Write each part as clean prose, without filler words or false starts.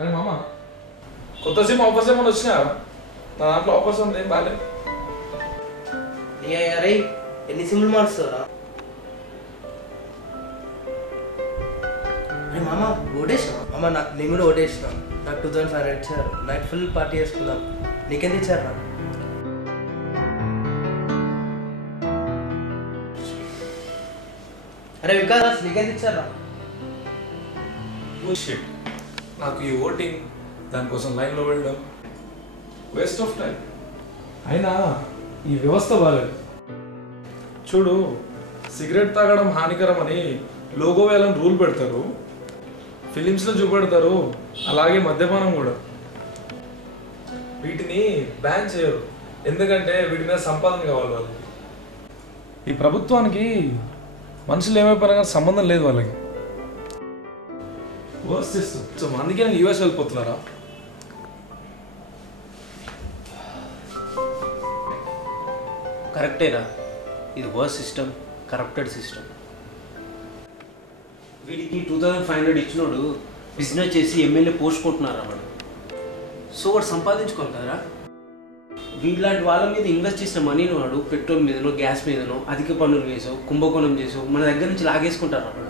అరే మామ కొత్త సిమ్ ఆఫర్స్ ఏమైనా వచ్చినాయా? నా దాంట్లో ఆఫర్స్ ఉంది ఏం బాగాలేదు. అరే ఎన్ని సిమ్లు మారుస్తారా? అరే మామ ఓటేసినా? మామ నేను కూడా ఓటేసిన. నాకు 2500 ఇచ్చారు. నైట్ ఫుల్ పార్టీ చేసుకుందాం. నీకెంత ఇచ్చారా? అరే వికాస్ నీకెంత ఇచ్చారా? నాకు ఈ ఓటింగ్ దానికోసం లైన్లో వెళ్ళడం వేస్ట్ ఆఫ్ టైం. అయినా ఈ వ్యవస్థ బాలేదు. చూడు, సిగరెట్ తాగడం హానికరం అని లోగో వేయాలని రూల్ పెడతారు, ఫిలిమ్స్లో చూపెడతారు. అలాగే మద్యపానం కూడా. వీటిని బ్యాన్ చేయరు, ఎందుకంటే వీటి మీద సంపాదన కావాలి వాళ్ళకి. ఈ ప్రభుత్వానికి మనుషులు ఏమైపోయినా సంబంధం లేదు వాళ్ళకి. Verse system. సో అందుకే నేను యూఎస్ వెళ్ళిపోతున్నారా? కరెక్టేరా, ఇది వర్స్ సిస్టమ్, కరప్టెడ్ సిస్టమ్. వీడికి 2500 ఇచ్చినోడు బిజినెస్ చేసి ఎమ్మెల్యే పోస్ట్ కొంటున్నారా వాడు. సో వాడు సంపాదించుకోవాలి కదరా. వీళ్ళలాంటి వాళ్ళ మీద ఇన్వెస్ట్ చేసిన మనీని వాడు పెట్రోల్ మీదనో గ్యాస్ మీదనో అధిక పన్నులు వేసో కుంభకోణం చేసో మన దగ్గర నుంచి లాగేసుకుంటారా వాడు.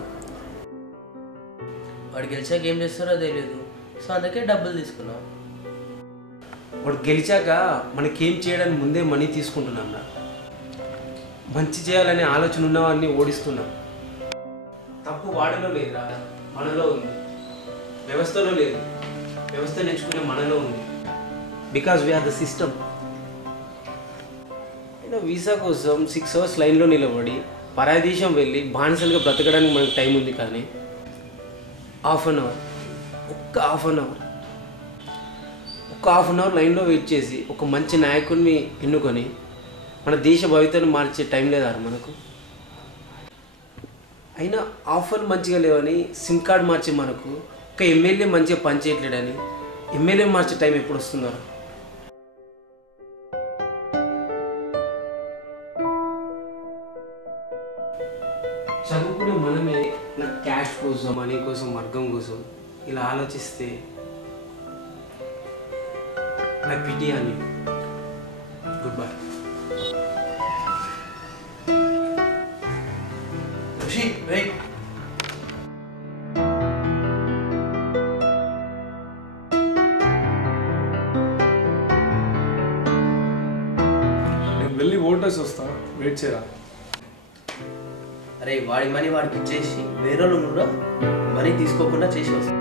వాడు గెలిచాక ఏం చేస్తారో తెలియదు, సో అందుకే డబ్బులు తీసుకున్నాం. వాడు గెలిచాక మనకేం చేయడానికి ముందే మనీ తీసుకుంటున్నాం రా. మంచి చేయాలనే ఆలోచన ఉన్నవాడిని ఓడిస్తున్నాం. తప్పు వాడిలో లేదురా, మనలో ఉంది. వ్యవస్థలో లేదు, వ్యవస్థ నేర్చుకునే మనలో ఉంది. Because we are the system. అయినా వీసా కోసం 6 hours లైన్లో నిలబడి పరాయి దేశం వెళ్ళి బానిసలుగా బ్రతకడానికి మనకు టైం ఉంది. కానీ హాఫ్ అన్ అవర్ లైన్లో వెయిట్ చేసి ఒక మంచి నాయకుడిని ఎన్నుకొని మన దేశ భవితను మార్చే టైం లేదా మనకు. అయినా ఆఫర్లు మంచిగా లేవని సిమ్ కార్డ్ మార్చే మనకు ఒక ఎమ్మెల్యే మంచిగా పనిచేయట్లేడని ఎమ్మెల్యే మార్చే టైం ఎప్పుడు వస్తుందో. చదువుకునే మనమే క్యాష్ కోసం, మనీ కోసం, వర్గం కోసం ఇలా ఆలోచిస్తే నాకు పిటి అని. Good bye. నేను వెళ్ళి ఓటర్స్ వస్తా, వెయిట్ చేయరా. అరే వాడి మనీ వాడికి ఇచ్చేసి వేరే వాళ్ళు కూడా మనీ తీసుకోకుండా చేసి వస్తాం.